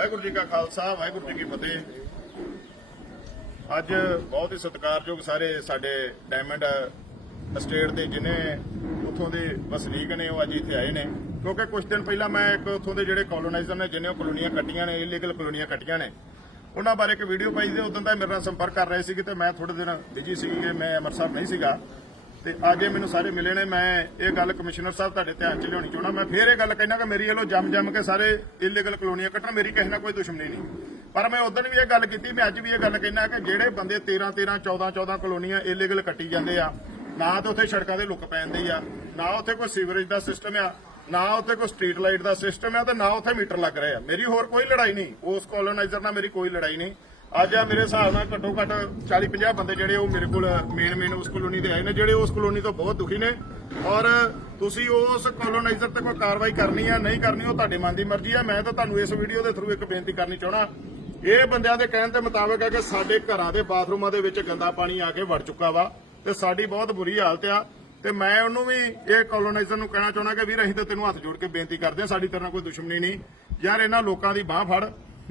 ਵਾਹਿਗੁਰੂ ਜੀ ਕਾ ਖਾਲਸਾ, ਵਾਹਿਗੁਰੂ ਜੀ ਕੀ ਫਤਿਹ। ਅੱਜ ਬਹੁਤ ਹੀ ਸਤਿਕਾਰਯੋਗ ਸਾਰੇ ਸਾਡੇ ਡਾਇਮੰਡ ਸਟੇਟ ਦੇ ਜਿਨੇ ਉੱਥੋਂ ਦੇ ਵਸਨੀਕ ਨੇ, ਉਹ ਅੱਜ ਇੱਥੇ ਆਏ ਨੇ। ਕਿਉਂਕਿ ਕੁਝ ਦਿਨ ਪਹਿਲਾਂ ਮੈਂ ਇੱਕ ਉੱਥੋਂ ਦੇ ਜਿਹੜੇ ਕਲੋਨਾਈਜ਼ਰ ਨੇ, ਜਿਨੇ ਕਲੋਨੀਆਂ ਕੱਟੀਆਂ ਨੇ ਇਲੀਗਲ ਕਲੋਨੀਆਂ ਕੱਟੀਆਂ ਨੇ। ਉਹਨਾਂ ਬਾਰੇ ਇੱਕ ਵੀਡੀਓ ਪਾਈ ਸੀ, ਉਦੋਂ ਦਾ ਮੇਰੇ ਨਾਲ ਸੰਪਰਕ ਕਰ ਰਹੇ ਸੀ ਤੇ ਮੈਂ ਥੋੜੇ ਦਿਨ ਬਿਜ਼ੀ ਸੀ ਮੈਂ ਅੰਮ੍ਰਿਤਸਰ ਨਹੀਂ ਸੀਗਾ। ਤੇ ਅੱਜ ਇਹ ਮੈਨੂੰ ਸਾਰੇ ਮਿਲੇ ਨੇ, ਮੈਂ ਇਹ ਗੱਲ ਕਮਿਸ਼ਨਰ ਸਾਹਿਬ ਤੁਹਾਡੇ ਧਿਆਨ 'ਚ ਲਿਆਉਣੀ ਚਾਹੁੰਦਾ, ਮੈਂ ਫੇਰ ਇਹ ਗੱਲ ਕਹਿਣਾ ਕਿ ਮੇਰੀ ਵੱਲੋਂ ਜੰਮ ਜੰਮ ਕੇ ਸਾਰੇ ਇਲੀਗਲ ਕਲੋਨੀਆਂ ਕੱਟਣ, ਮੇਰੀ ਕਿਸੇ ਨਾਲ ਕੋਈ ਦੁਸ਼ਮਣੀ ਨਹੀਂ। ਪਰ ਮੈਂ ਉਦੋਂ ਵੀ ਇਹ ਗੱਲ ਕੀਤੀ, ਮੈਂ ਅੱਜ ਵੀ ਇਹ ਗੱਲ ਕਹਿਣਾ ਕਿ ਜਿਹੜੇ ਬੰਦੇ 13 13 14 14 ਕਲੋਨੀਆਂ ਇਲੀਗਲ ਕੱਟੀ ਜਾਂਦੇ ਆ, ਨਾ ਤਾਂ ਉੱਥੇ ਸੜਕਾਂ ਦੇ ਲੁੱਕ ਪੈਂਦੇ ਆ, ਨਾ ਉੱਥੇ ਕੋਈ ਸੀਵਰੇਜ ਦਾ ਸਿਸਟਮ ਆ, ਨਾ ਉੱਥੇ ਕੋਈ ਸਟਰੀਟ ਲਾਈਟ ਦਾ ਸਿਸਟਮ ਆ ਤੇ ਨਾ ਉੱਥੇ ਮੀਟਰ ਲੱਗ ਰਹੇ ਆ। ਮੇਰੀ ਹੋਰ ਕੋਈ ਲੜਾਈ ਨਹੀਂ, ਉਸ ਕਲੋਨਾਈਜ਼ਰ ਨਾਲ ਮੇਰੀ ਕੋਈ ਲੜਾਈ ਨਹੀਂ। ਅੱਜ ਆ ਮੇਰੇ ਹਿਸਾਬ ਨਾਲ ਘੱਟੋ ਘੱਟ 40 50 ਬੰਦੇ ਜਿਹੜੇ ਉਹ ਮੇਰੇ ਕੋਲ ਮੇਨ ਮੇਨ ਉਸ ਕਲੋਨੀ ਦੇ ਆਏ ਨੇ, ਜਿਹੜੇ ਉਸ ਕਲੋਨੀ ਤੋਂ ਬਹੁਤ ਦੁਖੀ ਨੇ। ਔਰ ਤੁਸੀਂ ਉਸ ਕਲੋਨਾਈਜ਼ਰ ਤੇ ਕੋਈ ਕਾਰਵਾਈ ਕਰਨੀ ਆ, ਨਹੀਂ ਕਰਨੀ, ਉਹ ਤੁਹਾਡੇ ਮਨ ਦੀ ਮਰਜ਼ੀ ਆ। ਮੈਂ ਤਾਂ ਤੁਹਾਨੂੰ ਇਸ ਵੀਡੀਓ ਦੇ ਥਰੂ ਇੱਕ ਬੇਨਤੀ ਕਰਨੀ ਚਾਹਣਾ ਇਹ ਬੰਦਿਆਂ ਦੇ ਕਹਿਣ ਦੇ ਮੁਤਾਬਕ ਹੈ ਕਿ ਸਾਡੇ ਘਰਾਂ ਦੇ ਬਾਥਰੂਮਾਂ ਦੇ ਵਿੱਚ ਗੰਦਾ ਪਾਣੀ ਆ ਕੇ ਵੜ ਚੁੱਕਾ ਵਾ ਤੇ ਸਾਡੀ ਬਹੁਤ ਬੁਰੀ ਹਾਲਤ ਆ। ਤੇ ਮੈਂ ਉਹਨੂੰ ਵੀ ਇਹ ਕਲੋਨਾਈਜ਼ਰ ਨੂੰ ਕਹਿਣਾ ਚਾਹੁੰਦਾ ਕਿ ਵੀਰ, ਅਸੀਂ ਤਾਂ ਤੈਨੂੰ ਹੱਥ ਜੋੜ ਕੇ ਬੇਨਤੀ ਕਰਦੇ ਹਾਂ, ਸਾਡੀ ਤੇਰੇ ਨਾਲ ਕੋਈ ਦੁਸ਼ਮਣੀ ਨਹੀਂ। ਯਾਰ, ਇਹਨਾਂ ਲੋਕਾਂ ਦੀ ਬਾਹ ਫੜ।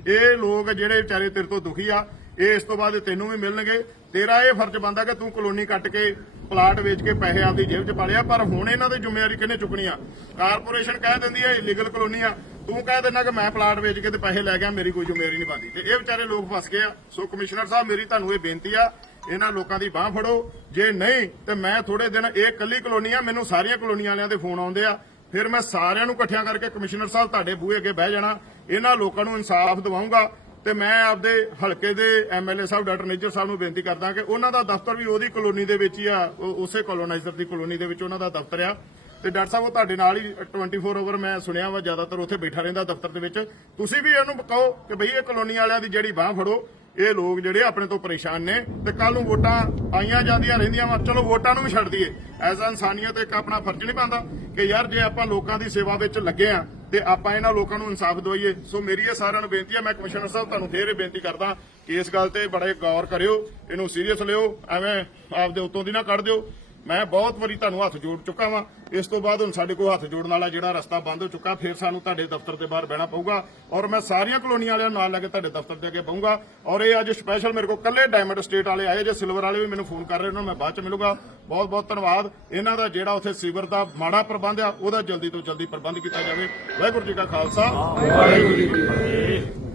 ਇਹ ਲੋਕ ਜਿਹੜੇ ਵਿਚਾਰੇ ਤੇਰੇ ਤੋਂ ਦੁਖੀ ਆ, ਇਹ ਇਸ ਤੋਂ ਬਾਅਦ ਤੈਨੂੰ ਵੀ ਮਿਲਣਗੇ। ਤੇਰਾ ਇਹ ਫਰਜ਼ ਬਣਦਾ ਕਿ ਤੂੰ ਕਲੋਨੀ ਕੱਟ ਕੇ ਪਲਾਟ ਵੇਚ ਕੇ ਪੈਸੇ ਆਪਦੀ ਜੇਬ 'ਚ ਪਾ ਲਿਆ ਪਰ ਹੁਣ ਇਹਨਾਂ ਦੀ ਜ਼ਿੰਮੇਵਾਰੀ ਕਿਹਨੇ ਚੁੱਕਣੀ ਆ? ਕਾਰਪੋਰੇਸ਼ਨ ਕਹਿ ਦਿੰਦੀ ਹੈ ਇਲੀਗਲ ਕਲੋਨੀ ਆ। ਤੂੰ ਕਹਿ ਦਿੰਦਾ ਕਿ ਮੈਂ ਪਲਾਟ ਵੇਚ ਕੇ ਤੇ ਪੈਸੇ ਲੈ ਗਿਆ, ਮੇਰੀ ਕੋਈ ਜ਼ਿੰਮੇਵਾਰੀ ਨਹੀਂ ਬਣਦੀ। ਤੇ ਇਹ ਵਿਚਾਰੇ ਲੋਕ ਫਸ ਗਏ ਆ। ਸੋ ਕਮਿਸ਼ਨਰ ਸਾਹਿਬ, ਮੇਰੀ ਤੁਹਾਨੂੰ ਇਹ ਬੇਨਤੀ ਆ, ਇਹਨਾਂ ਲੋਕਾਂ ਦੀ ਬਾਹ ਫੜੋ। ਜੇ ਨਹੀਂ, ਤੇ ਮੈਂ ਥੋੜੇ ਦਿਨ ਇਹ ਕੱਲੀ ਕਲੋਨੀ ਆ, ਮੈਨੂੰ ਸਾਰੀਆਂ ਕਲੋਨੀਆਂ ਵਾਲਿਆਂ ਦੇ ਫੋਨ ਆਉਂਦੇ ਆ। ਫਿਰ ਮੈਂ ਸਾਰਿਆਂ ਨੂੰ ਇਕੱਠਿਆਂ ਕਰਕੇ ਕਮਿਸ਼ਨਰ ਸਾਹਿਬ ਤੁਹਾਡੇ ਬੂਹੇ ਅੱਗੇ ਬਹਿ ਜਾਣਾ। ਇਹਨਾਂ ਲੋਕਾਂ ਨੂੰ ਇਨਸਾਫ ਦਿਵਾਉਂਗਾ ਤੇ ਮੈਂ ਆਪਦੇ ਹਲਕੇ ਦੇ ਐਮਐਲਏ ਸਾਹਿਬ, ਡਾਕਟਰ ਨੇਜਰ ਸਾਹਿਬ ਨੂੰ ਬੇਨਤੀ ਕਰਦਾ ਕਿ ਉਹਨਾਂ ਦਾ ਦਫ਼ਤਰ ਵੀ ਉਹਦੀ ਕਲੋਨੀ ਦੇ ਵਿੱਚ ਹੀ ਆ ਉਸੇ ਕਲੋਨਾਈਜ਼ਰ ਦੀ ਕਲੋਨੀ ਦੇ ਵਿੱਚ ਉਹਨਾਂ ਦਾ ਦਫ਼ਤਰ ਆ। ਤੇ ਡਾਕਟਰ ਸਾਹਿਬ, ਉਹ ਤੁਹਾਡੇ ਨਾਲ ਹੀ 24 ਆਵਰ ਮੈਂ ਸੁਣਿਆ ਵਾ, ਜ਼ਿਆਦਾਤਰ ਉੱਥੇ ਬੈਠਾ ਰਹਿੰਦਾ ਦਫ਼ਤਰ ਦੇ ਵਿੱਚ। ਤੁਸੀਂ ਵੀ ਇਹਨੂੰ ਕਹੋ ਕਿ ਬਈ ਇਹ ਕਲੋਨੀ ਵਾਲਿਆਂ ਦੀ ਜਿਹੜੀ ਬਾਹ ਫੜੋ, ਇਹ ਲੋਕ ਜਿਹੜੇ ਆਪਣੇ ਤੋਂ ਪਰੇਸ਼ਾਨ ਨੇ ਤੇ ਕੱਲ ਨੂੰ ਵੋਟਾਂ ਆਈਆਂ ਜਾਂਦੀਆਂ ਰਹਿੰਦੀਆਂ ਵਾ, ਚਲੋ ਵੋਟਾਂ ਨੂੰ ਵੀ ਛੱਡ ਦਈਏ। ਐਜ਼ ਇਨਸਾਨੀਅਤ ਇੱਕ ਆਪਣਾ ਫਰਜ਼ ਨਹੀਂ ਪਾਉਂਦਾ ਕਿ ਯਾਰ ਜੇ ਆਪਾਂ ਲੋਕਾਂ ਦੀ ਸੇਵਾ ਵਿੱਚ ਲੱਗੇ ਆ ਤੇ ਆਪਾਂ ਇਹਨਾਂ ਲੋਕਾਂ ਨੂੰ ਇਨਸਾਫ ਦਵਾਈਏ। ਸੋ ਮੇਰੀ ਇਹ ਸਾਰਿਆਂ ਨੂੰ ਬੇਨਤੀ ਹੈ, ਮੈਂ ਕਮਿਸ਼ਨਰ ਸਾਹਿਬ ਤੁਹਾਨੂੰ ਫੇਰ ਇਹ ਬੇਨਤੀ ਕਰਦਾ ਕਿ ਇਸ ਗੱਲ ਤੇ ਬੜੇ ਗੌਰ ਕਰਿਓ, ਇਹਨੂੰ ਸੀਰੀਅਸ ਲਿਓ, ਐਵੇਂ ਆਪਦੇ ਉੱਤੋਂ ਦੀ ਨਾ ਕੱਢ ਦਿਓ। ਮੈਂ ਬਹੁਤ ਵਾਰੀ ਤੁਹਾਨੂੰ ਹੱਥ ਜੋੜ ਚੁੱਕਾ ਵਾਂ। ਇਸ ਤੋਂ ਬਾਅਦ ਹੁਣ ਸਾਡੇ ਕੋਲ ਹੱਥ ਜੋੜਨ ਵਾਲਾ ਜਿਹੜਾ ਰਸਤਾ ਬੰਦ ਹੋ ਚੁੱਕਾ, ਫਿਰ ਸਾਨੂੰ ਤੁਹਾਡੇ ਦਫ਼ਤਰ ਦੇ ਬਾਹਰ ਬਹਿਣਾ ਪਊਗਾ ਔਰ ਮੈਂ ਸਾਰੀਆਂ ਕਲੋਨੀਆਂ ਵਾਲਿਆਂ ਨਾਲ ਲੈ ਕੇ ਤੁਹਾਡੇ ਦਫ਼ਤਰ ਦੇ ਅੱਗੇ ਪਊਂਗਾ ਔਰ ਇਹ ਅੱਜ ਸਪੈਸ਼ਲ ਮੇਰੇ ਕੋਲ ਕੱਲੇ ਡਾਇਮੰਡ ਸਟੇਟ ਵਾਲੇ ਆਏ ਜੇ ਸਿਲਵਰ ਵਾਲੇ ਵੀ ਮੈਨੂੰ ਫੋਨ ਕਰ ਰਹੇ ਉਹਨਾਂ ਨੂੰ ਮੈਂ ਬਾਅਦ ਚ ਮਿਲੂਗਾ। ਬਹੁਤ ਬਹੁਤ ਧੰਨਵਾਦ। ਇਹਨਾਂ ਦਾ ਜਿਹੜਾ ਉੱਥੇ ਸੀਵਰ ਦਾ ਮਾੜਾ ਪ੍ਰਬੰਧ ਆ, ਉਹਦਾ ਜਲਦੀ ਤੋਂ ਜਲਦੀ ਪ੍ਰਬੰਧ ਕੀਤਾ ਜਾਵੇ। ਵਾਹਿਗੁਰੂ ਜੀ ਕਾ ਖਾਲਸਾ। ਵਾਹਿਗੁਰੂ ਜੀ ਕੀ ਫਤਿਹ।